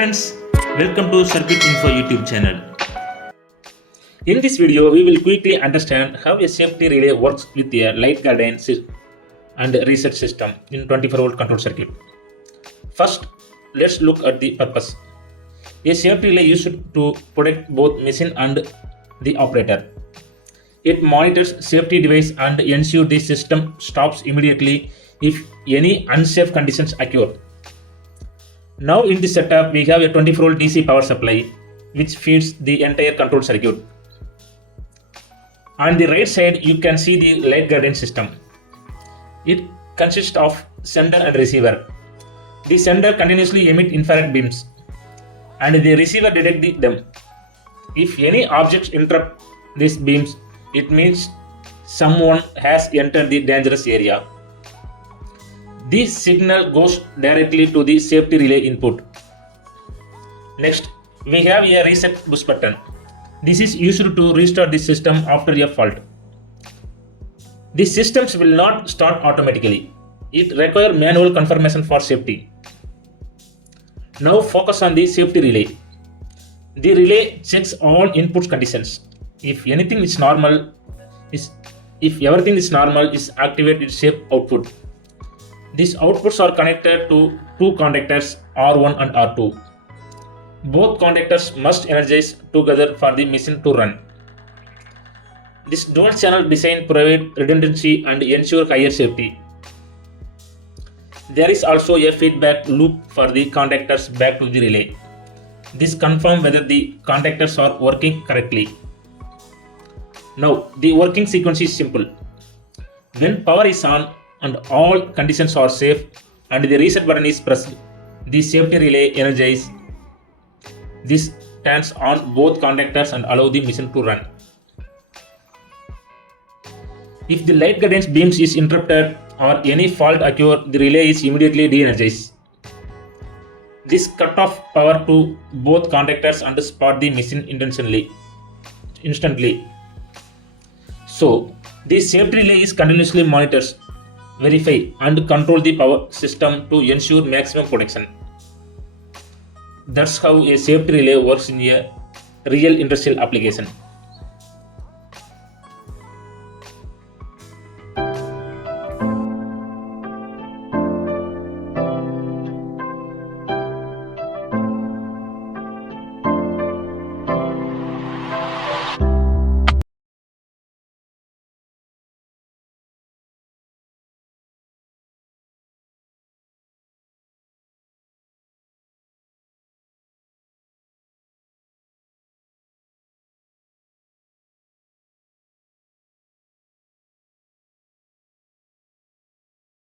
friends, welcome to Circuit Info YouTube channel. In this video, we will quickly understand how a safety relay works with a light guardian and reset system in 24-volt control circuit. First, let's look at the purpose. A safety relay is used to protect both machine and the operator. It monitors safety device and ensures the system stops immediately if any unsafe conditions occur. Now in this setup, we have a 24-volt DC power supply which feeds the entire control circuit. On the right side, you can see the light guardian system. It consists of sender and receiver. The sender continuously emits infrared beams and the receiver detects them. If any objects interrupt these beams, it means someone has entered the dangerous area. This signal goes directly to the safety relay input. Next, we have a reset push button. This is used to restart the system after a fault. The systems will not start automatically. It requires manual confirmation for safety. Now focus on the safety relay. The relay checks all input conditions. If everything is normal, is activate its safe output. These outputs are connected to two contactors R1 and R2. Both contactors must energize together for the machine to run. This dual channel design provides redundancy and ensure higher safety. There is also a feedback loop for the contactors back to the relay. This confirms whether the contactors are working correctly. Now, the working sequence is simple. When power is on and all conditions are safe and the reset button is pressed, the safety relay energizes. This turns on both contactors and allows the machine to run. If the light guardian's beams is interrupted or any fault occurs, the relay is immediately de-energized. This cut off power to both contactors and start the machine instantly. So, the safety relay is continuously monitors, verify and control the power system to ensure maximum protection. That's how a safety relay works in a real industrial application.